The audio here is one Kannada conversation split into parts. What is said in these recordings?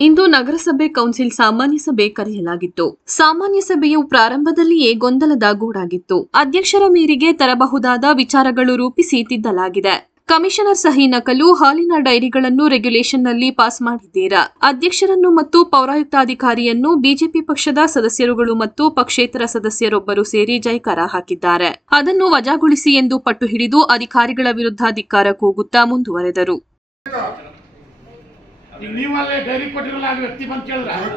ಇಂದು ನಗರಸಭೆ ಕೌನ್ಸಿಲ್ ಸಾಮಾನ್ಯ ಸಭೆ ಕರೆಯಲಾಗಿತ್ತು. ಸಾಮಾನ್ಯ ಸಭೆಯು ಪ್ರಾರಂಭದಲ್ಲಿಯೇ ಗೊಂದಲದ ಗೂಡಾಗಿತ್ತು. ಅಧ್ಯಕ್ಷರ ಮೇರೆಗೆ ತರಬಹುದಾದ ವಿಚಾರಗಳು ರೂಪಿಸಿ ತಿದ್ದಲಾಗಿದೆ. ಕಮಿಷನರ್ ಸಹಿ ನಕಲು, ಹಾಲಿನ ಡೈರಿಗಳನ್ನು ರೆಗ್ಯುಲೇಷನ್ನಲ್ಲಿ ಪಾಸ್ ಮಾಡಿದ್ದೀರಾ? ಅಧ್ಯಕ್ಷರನ್ನು ಮತ್ತು ಪೌರಾಯುಕ್ತಾಧಿಕಾರಿಯನ್ನು ಬಿಜೆಪಿ ಪಕ್ಷದ ಸದಸ್ಯರುಗಳು ಮತ್ತು ಪಕ್ಷೇತರ ಸದಸ್ಯರೊಬ್ಬರು ಸೇರಿ ಜೈಕಾರ ಹಾಕಿದ್ದಾರೆ. ಅದನ್ನು ವಜಾಗೊಳಿಸಿ ಎಂದು ಪಟ್ಟು ಹಿಡಿದು ಅಧಿಕಾರಿಗಳ ವಿರುದ್ಧ ಧಿಕ್ಕಾರ ಕೂಗುತ್ತಾ ಮುಂದುವರೆದರು. ಈಗ ನೀವಲ್ಲೇ ಡೈರಿ ಕೊಟ್ಟಿರಲ್ಲ ಆ ವ್ಯಕ್ತಿ ಬಂದು ಕೇಳಿದ್ರ? ಅಲ್ಲಿ.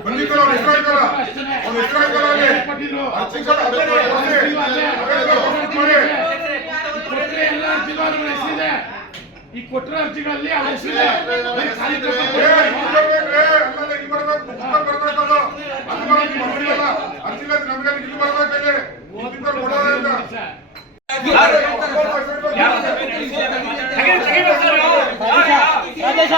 ಕೊಟ್ಟಿದ್ರು. ನೀವು ಅಲ್ಲೇ ಎಲ್ಲ ಅರ್ಜಿಗಳು ಹೆಸರಿದೆ ಈ ಕೊಟ್ಟಿರೋ ಅರ್ಜಿಗಳಲ್ಲಿ ಅವ್ರ ಹೆಸರಿದೆ. ಬರೀ ಬುಕ್ಕಲ್ಲಿ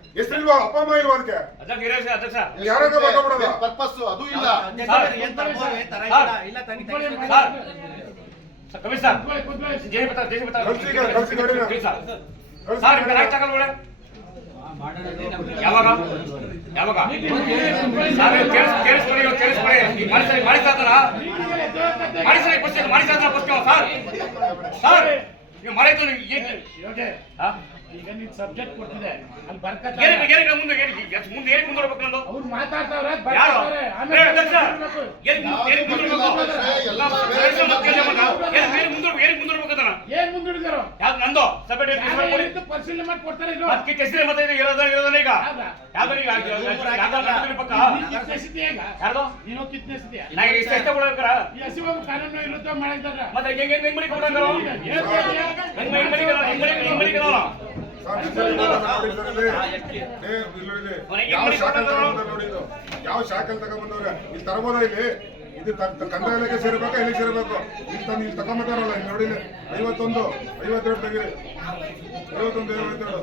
ಹೆಸರಿಲ್ವಾ ಅಪ್ಪ ಅಮ್ಮ ಇಲ್ವಾ ಅದಕ್ಕೆ? ಯಾರಾಗ ಮಾಡ್ಕೊಬಿಡೋದ ಪರ್ಪಸ್ ಅದು ಇಲ್ಲ. ಯಾವಾಗ? ಯಾವಾಗ? ಸರ್ ಕೇಳಿಸ್ಕೊಳ್ಳಿ ಕೇಳಿಸ್ಕೊಳ್ಳಿ ಮಾಡಿಸ್ತಾರೆ ಸರ್ ಸರ್ ನೀವು ಮುಂದೆ ಮುಂದೆ ಮುಂದೆ ಮುಂದೆ ಈಗ ಮುಂದೆ ಸಬ್ಜೆಕ್ಟ್ ಮುಂದೆ ಅಲ್ಲಿ ಮುಂದೆ ಮುಂದೆ ಮುಂದೆ ಮುಂದೆ ಮುಂದೆ ಮುಂದೆ ಮುಂದೆ ಮುಂದೆ ಮುಂದೆ ನಂದು? ಅವ್ರು ಮಾತಾಡ್ತಾವ್ರೆ ಯಾರು? ಏ, ಆಮೇಲೆ ಅಧ್ಯಕ್ಷ ಮುಂದೆ- ಮುಂದೆ ಎಲ್ಲ ಏನಕ್ಕೆ ಮುಂದೆ ಮುಂದೆ ಅದನ್ನ ಏನ್ ಮುಂದೂಡಿದಾರೋ? ಯಾವ್ದು ನಂದು? ಸಭೆ ಮಾಡಿ ಕೊಡ್ತಾರೆ ಇದು. ಮತ್ತೆ ಕೆಸರಿ ಮತ್ತೆ ಇದು ಇರೋದ ಇರೋದನ್ನ ಈಗ? ಯಾವ್ದು ಈಗ? ಯಾವ್ದು ಪಕ್ಕ? ನೀನ್ ಕಿತ್ನೆಸಿದ್ಯಾ ಈಗ? ಯಾರ್ದು? ನೀನು ಕಿತ್ನೆಸಿದ್ಯಾ ನಾ ಈಗ ಇಷ್ಟ ಇಷ್ಟ ಕೊಡ್ಬೇಕಾರ ಈ ಹಸಿ ಹೋಗು ಕಾನೂನು ಇರುತ್ತೆ ಮಾಡಿದಾರ ಮತ್ತೆ ಹೆಂಗ್ ಹೆಂಗ್ ಮಡಿ ಹೆಂಗ್ ಹೆಂಗ್ ಹೆಂಗ್ ಹೆಂಗ್. ಯಾವ ಶಾಖ ಯಾವ ಶಾಖಲ್ ತಗೊಂಡ್ಬಂದವ್ರೆ ಇಲ್ಲಿ ತರಬೋದ ಇಲ್ಲಿ? ಇದು ಕಂದಾಯ ಇಲಾಖೆ ಸೇರಬೇಕು ಇಲ್ಲಿ ಸೇರಬೇಕು? ಇಲ್ಲಿ ತಂದು ಇಲ್ಲಿ ತಗೊಂಬತ್ತಾರಲ್ಲ ನೋಡಿ. ಐವತ್ತೊಂದು, ಐವತ್ತೆರಡು ತೆಗೀರಿ ಐವತ್ತೊಂದು, ಐವತ್ತೆರಡು.